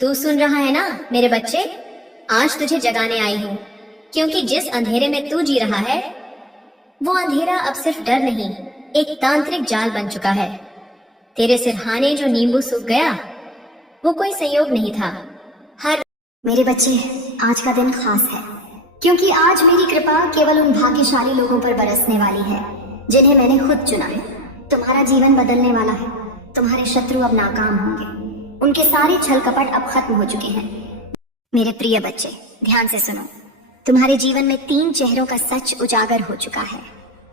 तू सुन रहा है ना मेरे बच्चे? आज तुझे जगाने आई हूँ, क्योंकि जिस अंधेरे में तू जी रहा है वो अंधेरा अब सिर्फ डर नहीं, एक तांत्रिक जाल बन चुका है। तेरे सिरहाने जो नींबू सूख गया वो कोई संयोग नहीं था। हर मेरे बच्चे, आज का दिन खास है, क्योंकि आज मेरी कृपा केवल उन भाग्यशाली लोगों पर बरसने वाली है जिन्हें मैंने खुद चुना है। तुम्हारा जीवन बदलने वाला है। तुम्हारे शत्रु अब नाकाम होंगे, उनके सारे छल कपट अब खत्म हो चुके हैं। मेरे प्रिय बच्चे, ध्यान से सुनो। तुम्हारे जीवन में 3 चेहरों का सच उजागर हो चुका है।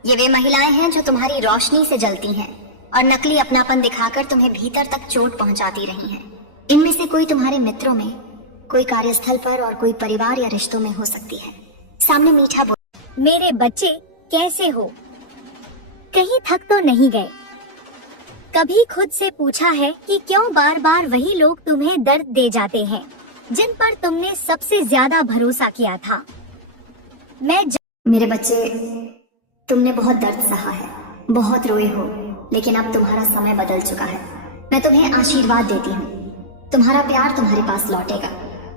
ये वे महिलाएं हैं जो तुम्हारी रोशनी से जलती हैं और नकली अपनापन दिखाकर तुम्हें भीतर तक चोट पहुंचाती रही हैं। इनमें से कोई तुम्हारे मित्रों में, कोई कार्यस्थल पर और कोई परिवार या रिश्तों में हो सकती है। सामने मीठा बोल। मेरे बच्चे कैसे हो? कहीं थक तो नहीं गए? कभी खुद से पूछा है कि क्यों बार बार वही लोग तुम्हें दर्द दे जाते हैं जिन पर तुमने सबसे ज्यादा भरोसा किया था? मेरे बच्चे, तुमने बहुत दर्द सहा है, बहुत रोए हो, लेकिन अब तुम्हारा समय बदल चुका है। मैं तुम्हें आशीर्वाद देती हूँ। तुम्हारा प्यार तुम्हारे पास लौटेगा।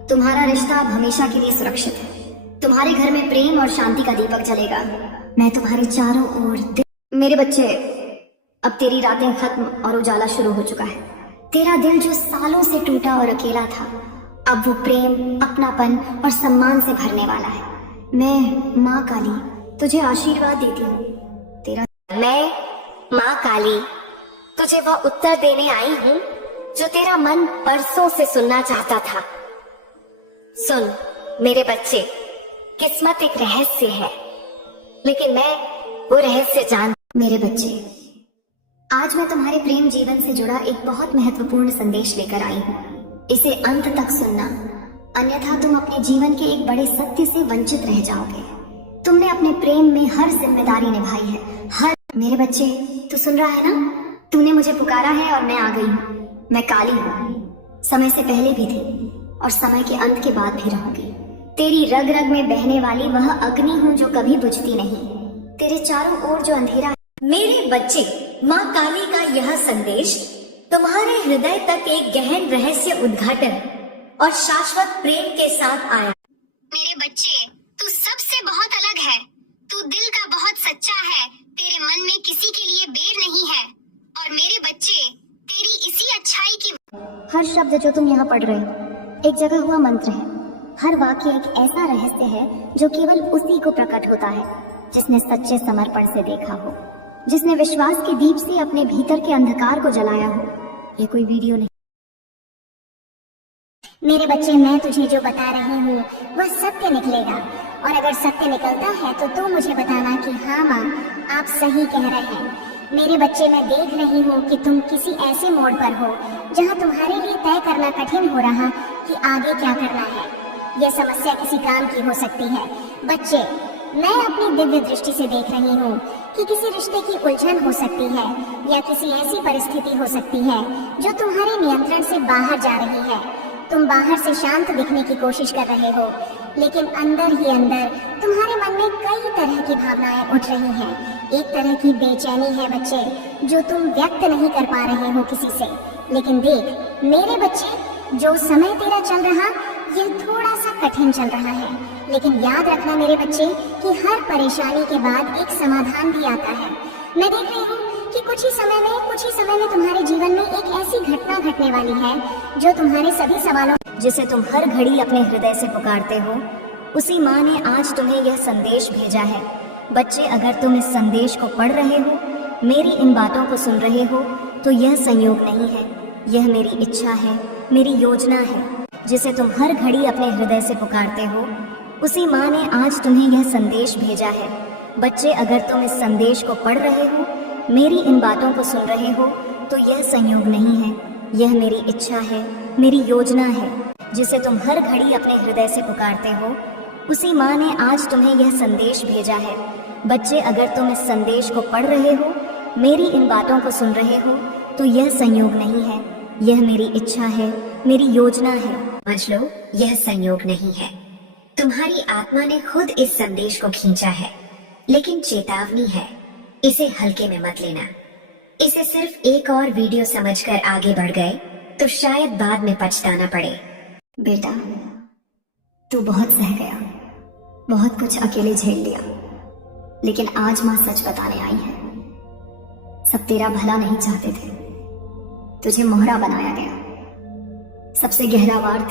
तुम्हारा रिश्ता अब हमेशा के लिए सुरक्षित है। तुम्हारे घर में प्रेम और शांति का दीपक जलेगा। मैं तुम्हारे चारों ओर। मेरे बच्चे, अब तेरी रातें खत्म और उजाला शुरू हो चुका है। तेरा दिल जो सालों से टूटा और अकेला था, अब वो प्रेम, अपनापन और सम्मान से भरने वाला है। मैं माँ काली तुझे आशीर्वाद देती हूँ। मैं माँ काली तुझे वह उत्तर देने आई हूँ जो तेरा मन बरसों से सुनना चाहता था। सुन मेरे बच्चे, किस्मत एक रहस्य है, लेकिन मैं वो रहस्य जान। मेरे बच्चे, आज मैं तुम्हारे प्रेम जीवन से जुड़ा एक बहुत महत्वपूर्ण संदेश लेकर आई हूँ। इसे अंत तक सुनना, अन्यथा तुम अपने जीवन के एक बड़े सत्य से वंचित रह जाओगे। तुमने अपने प्रेम में हर जिम्मेदारी निभाई है। मेरे बच्चे, तू सुन रहा है ना? तूने मुझे पुकारा है और मैं आ गई हूँ। मैं काली हूँ, समय से पहले भी थी और समय के अंत के बाद भी रहूंगी। तेरी रग रग में बहने वाली वह अग्नि हूँ जो कभी बुझती नहीं। तेरे चारों ओर जो अंधेरा। मेरे बच्चे, माँ काली का यह संदेश तुम्हारे हृदय तक एक गहन रहस्य उद्घाटन और शाश्वत प्रेम के साथ आया। मेरे बच्चे, तू सबसे बहुत अलग है। तू दिल का बहुत सच्चा है। तेरे मन में किसी के लिए बैर नहीं है। और मेरे बच्चे, तेरी इसी अच्छाई की। हर शब्द जो तुम यहाँ पढ़ रहे हो एक जगह हुआ मंत्र है। हर वाक्य एक ऐसा रहस्य है जो केवल उसी को प्रकट होता है जिसने सच्चे समर्पण से देखा हो, जिसने विश्वास के दीप से अपने भीतर के अंधकार को जलाया हो। ये कोई वीडियो नहीं। मेरे बच्चे, मैं तुझे जो बता रही हूँ वह सत्य निकलेगा, और अगर सत्य निकलता है तो तू मुझे बताना कि हाँ माँ, आप सही कह रहे हैं। मेरे बच्चे, मैं देख रही हूँ कि तुम किसी ऐसे मोड़ पर हो जहाँ तुम्हारे लिए तय करना कठिन हो रहा कि आगे क्या करना है। यह समस्या किसी काम की हो सकती है। बच्चे, मैं अपनी दिव्य दृष्टि से देख रही हूँ कि किसी रिश्ते की उलझन हो सकती है या किसी ऐसी परिस्थिति हो सकती है जो तुम्हारे नियंत्रण से बाहर जा रही है। तुम बाहर से शांत दिखने की कोशिश कर रहे हो, लेकिन अंदर ही अंदर तुम्हारे मन में कई तरह की भावनाएं उठ रही हैं। एक तरह की बेचैनी है बच्चे, जो तुम व्यक्त नहीं कर पा रहे हो किसी से। लेकिन देख मेरे बच्चे, जो समय तेरा चल रहा यह थोड़ा सा कठिन चल रहा है, लेकिन याद रखना मेरे बच्चे कि हर परेशानी के बाद एक समाधान भी आता है। मैं देख रही हूँ कि कुछ ही समय में तुम्हारे जीवन में एक ऐसी घटना घटने वाली है जो तुम्हारे सभी सवालों, जिसे तुम हर घड़ी अपने हृदय से पुकारते हो, उसी माँ ने आज तुम्हें यह संदेश भेजा है। बच्चे, अगर तुम इस संदेश को पढ़ रहे हो, मेरी इन बातों को सुन रहे हो, तो यह संयोग नहीं है, यह मेरी इच्छा है, मेरी योजना है। जिसे तुम हर घड़ी अपने हृदय से पुकारते हो, उसी माँ ने आज तुम्हें यह संदेश भेजा है। बच्चे, अगर तुम इस संदेश को पढ़ रहे हो, मेरी इन बातों को सुन रहे हो, तो यह संयोग नहीं है, यह मेरी इच्छा है, मेरी योजना है। जिसे तुम हर घड़ी अपने हृदय से पुकारते हो, उसी माँ ने आज तुम्हें यह संदेश भेजा है। बच्चे, अगर तुम इस संदेश को पढ़ रहे हो, मेरी इन बातों को सुन रहे हो, तो यह संयोग नहीं है, यह मेरी इच्छा है, मेरी योजना है। समझ लो, यह संयोग नहीं है। तुम्हारी आत्मा ने खुद इस संदेश को खींचा है, लेकिन चेतावनी है, इसे हल्के में मत लेना। इसे सिर्फ एक और वीडियो समझकर आगे बढ़ गए तो शायद बाद में पछताना पड़े। बेटा, तू बहुत सह गया, बहुत कुछ अकेले झेल लिया, लेकिन आज माँ सच बताने आई है। सब तेरा भला नहीं चाहते थे, तुझे मोहरा बनाया गया। सबसे गहरा वार